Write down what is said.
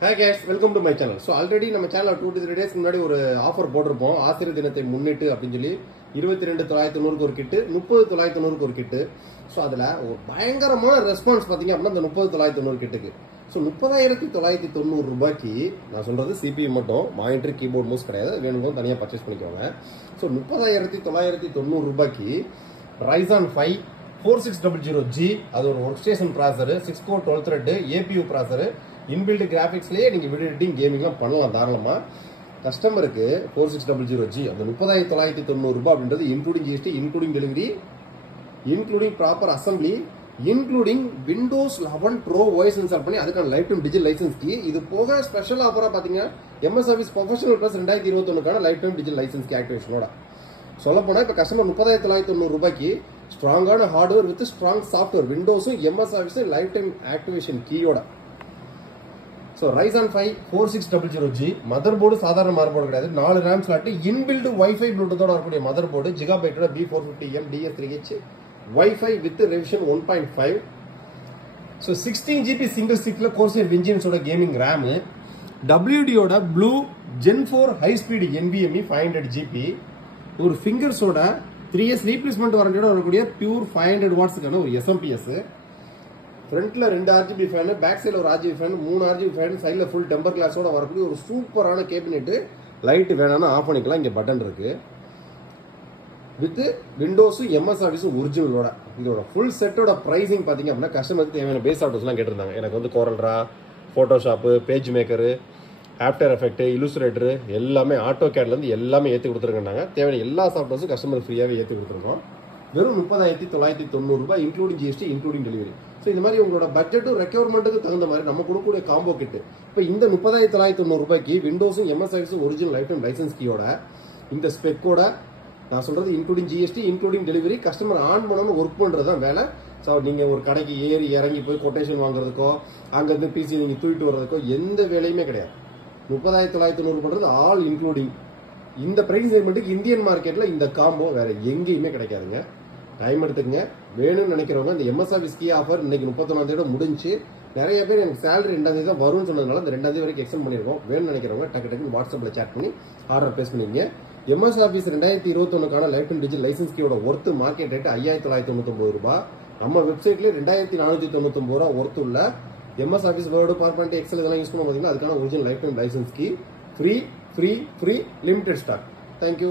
Hi guys, welcome to my channel. So already நம்ம சேனல்ல 2 to 3 days முன்னாடி ஒரு ஆஃபர் போட்டுருப்போம். ஆசிரியர் தினத்தை முன்னிட்டு அப்படின்னு சொல்லி 22990 ஒரு கிட், 30990 ஒரு கிட். சோ அதுல ஒரு பயங்கரமான ரெஸ்பான்ஸ் பாத்தீங்க அப்படினா அந்த 30990 கிட்டுக்கு. சோ 30990 ரூபாய்க்கு நான் சொல்றது CPU மட்டும், மானிட்டர், கீபோர்ட், மவுஸ் கிடையாது. வேணும்னா தனியா பர்சேஸ் பண்ணிக்கோங்க. சோ 30990 ரூபாய்க்கு Ryzen 5 4600G அது ஒரு work station processor, 6 core 12 thread APU processor, inbuilt கிராபிக்ஸ்லயே நீங்க வீடியோ எடிட்டிங் கேமிங்லாம் பண்ணலாம் தாராளமா. கஸ்டமருக்கு 4600G அந்த 30990 ரூபாய் அப்படின்றது including GST, including delivery, including proper assembly, including Windows 11 pro OS install பண்ணி அதுக்கான life time digital licence key. இது போக ஸ்பெஷல் ஆஃபரா பாத்தீங்கன்னா MS Office ப்ரொஃபஷனல் பிளஸ் 2021க்கான life time digital licence key ஆக்டிவேஷனோட. சொல்ல போனா இப்ப கஸ்டமர் 30990 ரூபாய்க்கு ஸ்ட்ராங்கான ஹார்ட்வேர் வித் ஸ்ட்ராங் சாஃப்ட்வேர், விண்டோஸும் MS Office life time activation கீயோட. So Ryzen 5 4600G mother board சாதாரண மதர் போர்டு கிடையாது. 4 RAM ஸ்லாட், இன்பில்ட் வைஃபை ப்ளூடூத்தோட வரக்கூடிய மதர் போர்டு, ஜிகாபைட்டோட B450M DS3H wifi with revision 1.5. So 16GB single ஸ்டிக்ல Corsair Vengeance கேமிங் RAM, WD-யோட blue Gen 4 high speed NVMe 500GB, ஒரு ஃபிங்கர்ஸோட 3 years replacement வாரண்டியோட வரக்கூடிய pure 500 வாட்ஸ்க்கான ஒரு SMPS. ஃப்ரண்ட்ல 2 RGB ஃபேன், பேக் சைடுல ஒரு RGB ஃபேன், 3 RGB ஃபேன், சைடுல ஃபுல் டெம்பர் கிளாஸோட வரக்கூடிய ஒரு சூப்பரான கேபினெட். லைட் வேணாம்னா ஆஃப் பண்ணிக்கலாம், இங்க பட்டன் இருக்கு. With Windows MS Office ஒரிஜினலோட. இதோட ஃபுல் செட்டோட பிரைசிங் பாத்தீங்க அப்படின்னா கஸ்டமருக்கு தேவையான பேஸ் சாஃப்ட்வேர்ஸ்லாம் கேட்டிருந்தாங்க. எனக்கு வந்து CorelDRAW, Photoshop, page maker, after effect, Illustrator எல்லாமே AutoCADல இருந்து எல்லாமே ஏற்றி கொடுத்துருக்காங்க. தேவையான எல்லா சாஃப்ட்வேர்ஸும் கஸ்டமர் ஃப்ரீயாவே ஏற்றி கொடுத்துருக்கோம். வெறும் 30990 ரூபாய் including GST, including delivery. So இந்த மாதிரி உங்களோட பட்ஜெட்டும் ரெக்யர்மெண்ட்டுக்கு தகுந்த மாதிரி நம்ம கொடுக்கக்கூடிய காம்போ கிட்டு. இப்போ இந்த 30990 ரூபாய்க்கு விண்டோஸும் MS Office original life time licence கீயோட இந்த ஸ்பெக்கோட நான் சொல்றது including GST, including delivery, customer on பண்ணணும் ஒர்க் பண்றது தான் வேலை. ஸோ நீங்க ஒரு கடைக்கு ஏறி இறங்கி போய் கொட்டேஷன் வாங்குறதுக்கோ அங்கிருந்து PC நீங்க தூக்கிட்டு வர்றதுக்கோ எந்த வேலையுமே கிடையாது. 30990 பண்றது ஆல் இன்க்ளூடிங். இந்த பிரைஸ் செக்மெண்ட்டுக்கு இந்தியன் மார்க்கெட்ல இந்த காம்போ வேற எங்கேயுமே கிடைக்காதுங்க. டைம் எடுத்துக்கங்க. வேணும்னு நினைக்கிறவங்க இந்த MS Office கீ ஆஃபர் இன்னைக்கு 31ஆம் தேதி முடிஞ்சு. நிறைய பேர் எனக்கு சேலரி 2ஆம் தேதி தான் வரும்னு சொன்னதுனால இந்த 2ஆம் தேதி வரைக்கும் எக்ஸ்டெண்ட் பண்ணிருக்கோம். வேணும்னு நினைக்கிறவங்க டக்கு வாட்ஸ்அப்ல சேட் பண்ணி ஆர்டர் பிளேஸ் பண்ணிங்க. MS Office 2021க்கான லைஃப் டைம் டிஜிட்டல் லைசன்ஸ் கீயோட ஒர்த் மார்க்கெட் ரேட் 5999 ரூபாய். நம்ம வெப்சைட்லயே 2499 ரூபாய் ஒர்த் உள்ள MS Office Word, PowerPoint, Excel இதெல்லாம் யூஸ் பண்ண பார்த்தீங்கன்னா அதுக்கான original life time license key free limited stock. Thank you.